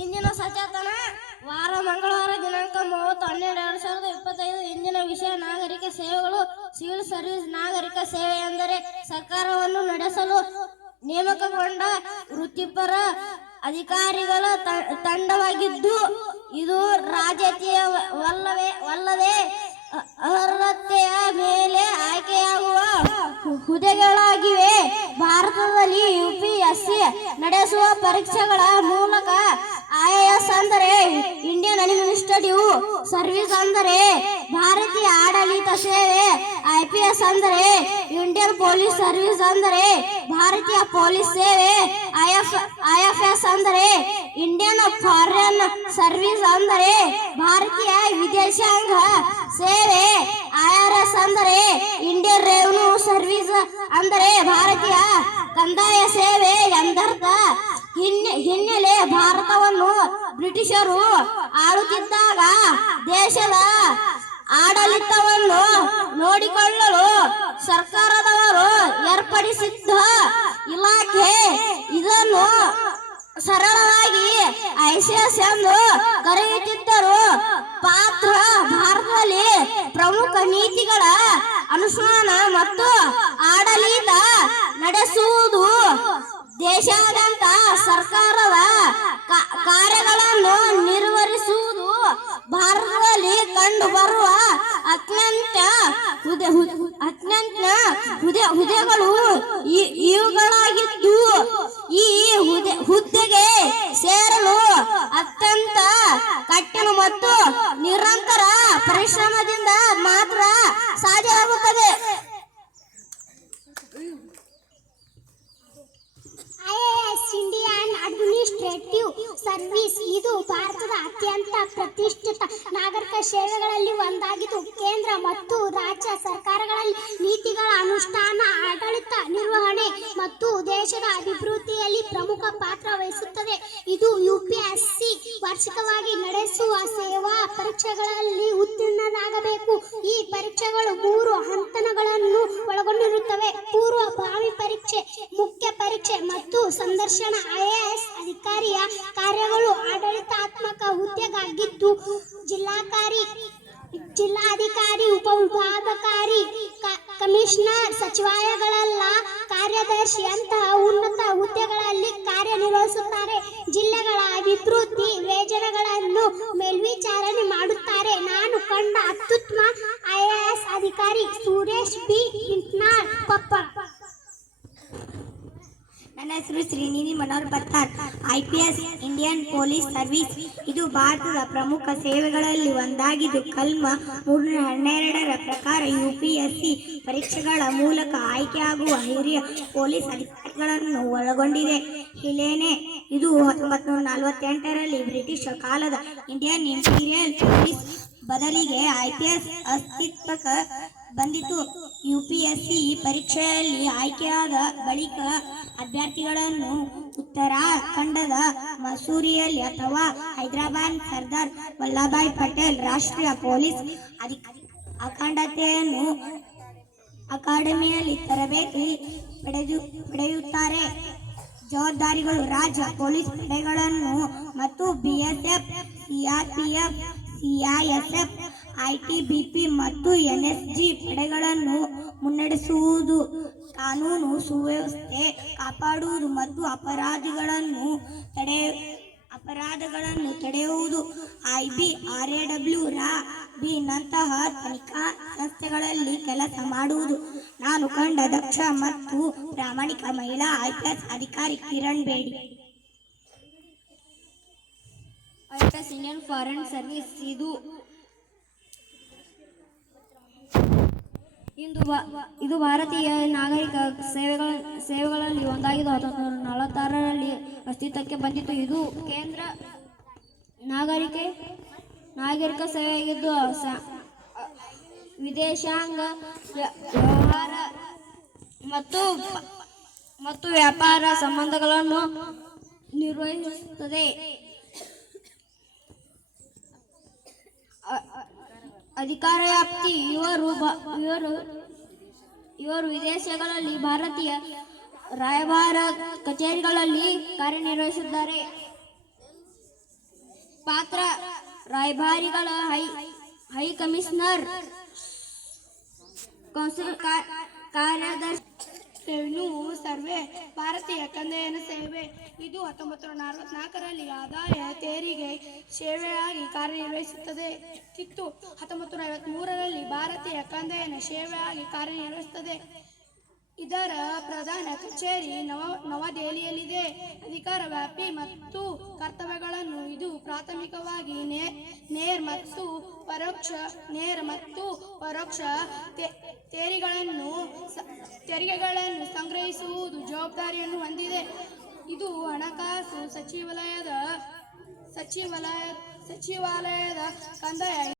ಇಂದಿನ ಸಚೇತನ ವಾರ ಮಂಗಳವಾರ ದಿನಾಂಕ 30/12/2025. ಇಂದಿನ ವಿಷಯ ನಾಗರಿಕ ಸೇವೆಗಳು. Civil service. ನಾಗರಿಕ ಸೇವೆ ಎಂದರೆ ಸರ್ಕಾರವನ್ನು ನಡೆಸಲು ನೇಮಕಗೊಂಡ ವೃತ್ತಿಪರ ಅಧಿಕಾರಿಗಳ ತಂಡವಾಗಿದ್ದು, ಇದು ರಾಜಕೀಯವಲ್ಲದೆ ಅರ್ಹತೆಯ ಮೇಲೆ ಆಯ್ಕೆಯಾಗುವ ಹುದ್ದೆಗಳಾಗಿವೆ. ಭಾರತದಲ್ಲಿ ಯುಪಿಎಸ್ಸಿ ನಡೆಸುವ ಪರೀಕ್ಷೆಗಳ ಮೂಲಕ IAS ಅಂದರೆ ಇಂಡಿಯನ್ ಅಡ್ಮಿನಿಸ್ಟ್ರೇಟಿವ್ ಸರ್ವಿಸ್ ಅಂದರೆ ಭಾರತೀಯ ಆಡಳಿತ ಸೇವೆ, IPS ಅಂದರೆ ಇಂಡಿಯನ್ ಪೊಲೀಸ್ ಸರ್ವಿಸ್ ಅಂದರೆ ಭಾರತೀಯ ಪೊಲೀಸ್ ಸೇವೆ, IFS ಅಂದರೆ ಇಂಡಿಯನ್ ಫಾರಿನ್ ಸರ್ವಿಸ್ ಅಂದರೆ ಭಾರತೀಯ ವಿದೇಶಾಂಗ ಸೇವೆ, IRS ಅಂದರೆ ಇಂಡಿಯನ್ ರೆವಿನ್ಯೂ ಸರ್ವಿಸ್ ಅಂದರೆ ಭಾರತೀಯ ಕಂದಾಯ ಸೇವೆ ಎಂದರ್ಥ. ಹಿನ್ನೆಲೆ ಭಾರತವನ್ನು ಬ್ರಿಟಿಷರು ಆಳುತ್ತಿದ್ದಾಗ ದೇಶದ ಆಡಳಿತವನ್ನು ನೋಡಿಕೊಳ್ಳಲು ಸರ್ಕಾರದವರು ಏರ್ಪಡಿಸಿದ್ದ ಇಲಾಖೆ. ಇದನ್ನು ಸರಳವಾಗಿ ICS ಎಂದು ಕರೆಯುತ್ತಿದ್ದರು. ಪಾತ್ರ ಭಾರತದಲ್ಲಿ ಪ್ರಮುಖ ನೀತಿಗಳ ಅನುಷ್ಠಾನ ಮತ್ತು ಆಡಳಿತ ನಡೆಸುವುದು, ದೇಶಾದ್ಯಂತ ಸರ್ಕಾರದ ಕಾರ್ಯಗಳನ್ನು ನಿರ್ವಹಿಸುವುದು. ಭಾರತದಲ್ಲಿ ಕಂಡುಬರುವ ಅತ್ಯಂತ ಹುದ್ದೆಗಳು ಇವುಗಳಾಗಿದ್ದು, ಈ ಹುದ್ದೆಗೆ ಸೇರಲು ಅತ್ಯಂತ ಕಠಿಣ ಮತ್ತು ನಿರಂತರ ಪರಿಶ್ರಮದಿಂದ ಮಾತ್ರ ಸಾಧ್ಯವಾಗುತ್ತದೆ. IAS ಇಂಡಿಯನ್ ಅಡ್ಮಿನಿಸ್ಟ್ರೇಟಿವ್ ಸರ್ವಿಸ್ ಇದು ಭಾರತದ ಅತ್ಯಂತ ಪ್ರತಿಷ್ಠಿತ ನಾಗರಿಕ ಸೇವೆಗಳಲ್ಲಿ ಒಂದಾಗಿದ್ದು, ಕೇಂದ್ರ ಮತ್ತು ರಾಜ್ಯ ಸರ್ಕಾರಗಳಲ್ಲಿ ನೀತಿಗಳ ಅನುಷ್ಠಾನ, ಆಡಳಿತ ನಿರ್ವಹಣೆ ಮತ್ತು ದೇಶದ ಅಭಿವೃದ್ಧಿಯಲ್ಲಿ ಪ್ರಮುಖ ಪಾತ್ರ ವಹಿಸುತ್ತದೆ. ಇದು UPSC ವಾರ್ಷಿಕವಾಗಿ ನಡೆಸುವ ಸೇವಾ ಪರೀಕ್ಷೆಗಳಲ್ಲಿ ಉತ್ತೀರ್ಣರಾಗಬೇಕು. ಈ ಪರೀಕ್ಷೆಗಳು 3 ಹಂತಗಳನ್ನು ಒಳಗೊಂಡಿರುತ್ತವೆ: ಪೂರ್ವಭಾವಿ ಪರೀಕ್ಷೆ, ಮುಖ್ಯ ಪರೀಕ್ಷೆ ಮತ್ತು ಸಂದರ್ಶನ. IAS ಅಧಿಕಾರಿಯ ಕಾರ್ಯಗಳು ಆಡಳಿತಾತ್ಮಕ ಹುದ್ದೆಗಾಗಿದ್ದು, ಜಿಲ್ಲಾಧಿಕಾರಿ, ಉಪವಿಭಾಗಾಧಿಕಾರಿ, ಕಮಿಷನರ್, ಸಚಿವಾಲಯಗಳ ಕಾರ್ಯದರ್ಶಿಯಂತಹ ಉನ್ನತ ಹುದ್ದೆಗಳಲ್ಲಿ ಕಾರ್ಯನಿರ್ವಹಿಸುತ್ತಾರೆ. ಜಿಲ್ಲೆಗಳ ಅಭಿವೃದ್ಧಿ ಯೋಜನೆಗಳನ್ನು ಮೇಲ್ವಿಚಾರಣೆ ಮಾಡುತ್ತಾರೆ. ನಾನು ಕಂಡ ಅತ್ಯುತ್ತಮ IAS ಅಧಿಕಾರಿ ಸುರೇಶ್ B. ಇಂಟ್ನಾಳ್, ಕೊಪ್ಪಳ. ನನ್ನ ಹೆಸರು Srinidhi Manohar Pattar. IPS Indian police service ಇದು ಭಾರತದ ಪ್ರಮುಖ ಸೇವೆಗಳಲ್ಲಿ ಒಂದಾಗಿದ್ದು, ಕಲಂ 312 ಪ್ರಕಾರ UPSC ಪರೀಕ್ಷೆಗಳ ಮೂಲಕ ಆಯ್ಕೆಯಾಗುವ ಹಿರಿಯ ಪೊಲೀಸ್ ಅಧಿಕಾರಿಗಳನ್ನು ಒಳಗೊಂಡಿದೆ. ಹಿನ್ನೆಲೆ ಇದು 1948ರಲ್ಲಿ ಬ್ರಿಟಿಷ್ ಕಾಲದ ಇಂಡಿಯನ್ ಇಂಪೀರಿಯಲ್ ಪೊಲೀಸ್ ಬದಲಿಗೆ IPS ಅಸ್ತಿತ್ವಕ್ಕೆ ಬಂದಿತು. UPSC ಪರೀಕ್ಷೆಯಲ್ಲಿ ಆಯ್ಕೆಯಾದ ಬಳಿಕ ಅಭ್ಯರ್ಥಿಗಳನ್ನು ಉತ್ತರಾಖಂಡದ ಮಸೂರಿಯಲ್ಲಿ ಅಥವಾ ಹೈದರಾಬಾದ್ ಸರ್ದಾರ್ ವಲ್ಲಭಾಯ್ ಪಟೇಲ್ ರಾಷ್ಟ್ರೀಯ ಪೊಲೀಸ್ ಅಕಾಡೆಮಿಯಲ್ಲಿ ತರಬೇತಿ ಪಡೆಯುತ್ತಾರೆ. ಜವಾಬ್ದಾರಿಗಳು: ರಾಜ್ಯ ಪೊಲೀಸ್ ಪಡೆಗಳನ್ನು ಮತ್ತು BSF, CRPF, CISF, ITBP ಮತ್ತು NSG ಪಡೆಗಳನ್ನು ಮುನ್ನಡೆಸುವುದು, ಕಾನೂನು ಸುವ್ಯವಸ್ಥೆ ಕಾಪಾಡುವುದು ಮತ್ತು ಅಪರಾಧಗಳನ್ನು ತಡೆಯುವುದು. IB, RAW, RAB ನಂತಹ ತನಿಖಾ ಸಂಸ್ಥೆಗಳಲ್ಲಿ ಕೆಲಸ ಮಾಡುವುದು. ನಾನು ಕಂಡ ದಕ್ಷ ಮತ್ತು ಪ್ರಾಮಾಣಿಕ ಮಹಿಳಾ IPS ಅಧಿಕಾರಿ Kiran Bedi. IPS Indian foreign service ಇದು ಭಾರತೀಯ ನಾಗರಿಕ ಸೇವೆಗಳಲ್ಲಿ ಒಂದಾಗಿದ್ದು 1946ರಲ್ಲಿ ಅಸ್ತಿತ್ವಕ್ಕೆ ಬಂದಿತು. ಇದು ಕೇಂದ್ರ ನಾಗರಿಕ ಸೇವೆಯಾಗಿದ್ದು, ವಿದೇಶಾಂಗ ವ್ಯವಹಾರ ಮತ್ತು ವ್ಯಾಪಾರ ಸಂಬಂಧಗಳನ್ನು ನಿರ್ವಹಿಸುತ್ತದೆ. ಅಧಿಕಾರ ವ್ಯಾಪ್ತಿ: ಇವರು ವಿದೇಶಗಳಲ್ಲಿ ಭಾರತೀಯ ರಾಯಭಾರ ಕಚೇರಿಗಳಲ್ಲಿ ಕಾರ್ಯನಿರ್ವಹಿಸಿದ್ದಾರೆ. ಪಾತ್ರ ರಾಯಭಾರಿಗಳ ಹೈ ಕಮಿಷನರ್ ಕೌನ್ಸಿಲ್ ಕಾರ್ಯದರ್ಶಿ ರೆವಿನ್ಯೂ ಸರ್ವೆ ಭಾರತೀಯ ಕಂದಾಯ ಸೇವೆ ಇದು 1944ರಲ್ಲಿ ಆದಾಯ ತೆರಿಗೆ ಸೇವೆಯಾಗಿ ಕಾರ್ಯನಿರ್ವಹಿಸುತ್ತದೆ ಇತ್ತು. 1953ರಲ್ಲಿ ಭಾರತೀಯ ಕಂದಾಯ ಸೇವೆಯಾಗಿ ಕಾರ್ಯನಿರ್ವಹಿಸುತ್ತದೆ. ಇದರ ಪ್ರಧಾನ ಕಚೇರಿ ನವದೆಹಲಿಯಲ್ಲಿದೆ. ಅಧಿಕಾರ ವ್ಯಾಪ್ತಿ ಮತ್ತು ಕರ್ತವ್ಯಗಳನ್ನು ಇದು ಪ್ರಾಥಮಿಕವಾಗಿ ನೇರ ಮತ್ತು ಪರೋಕ್ಷ ತೆರಿಗೆಗಳನ್ನು ಸಂಗ್ರಹಿಸುವುದು ಜವಾಬ್ದಾರಿಯನ್ನು ಹೊಂದಿದೆ. ಇದು ಹಣಕಾಸು ಸಚಿವಾಲಯದ ಕಂದಾಯ